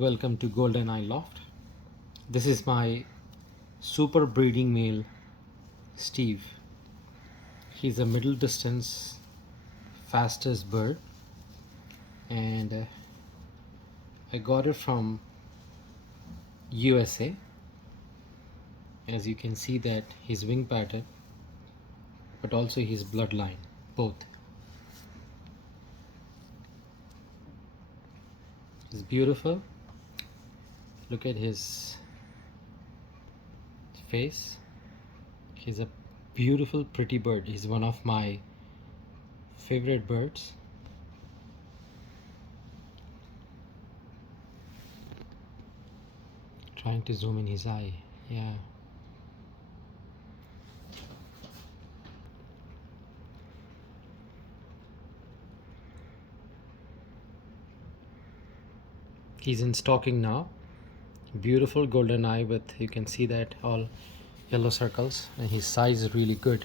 Welcome to Golden Eye Loft. This is my super breeding male, Steve. He's a middle distance fastest bird, and I got it from USA. As you can see that his wing pattern, but also his bloodline, both. It's beautiful. Look at his face. He's a beautiful, pretty bird. He's one of my favorite birds. Trying to zoom in his eye. Yeah. He's in stocking now. Beautiful golden eye with, you can see that all yellow circles, and his size is really good.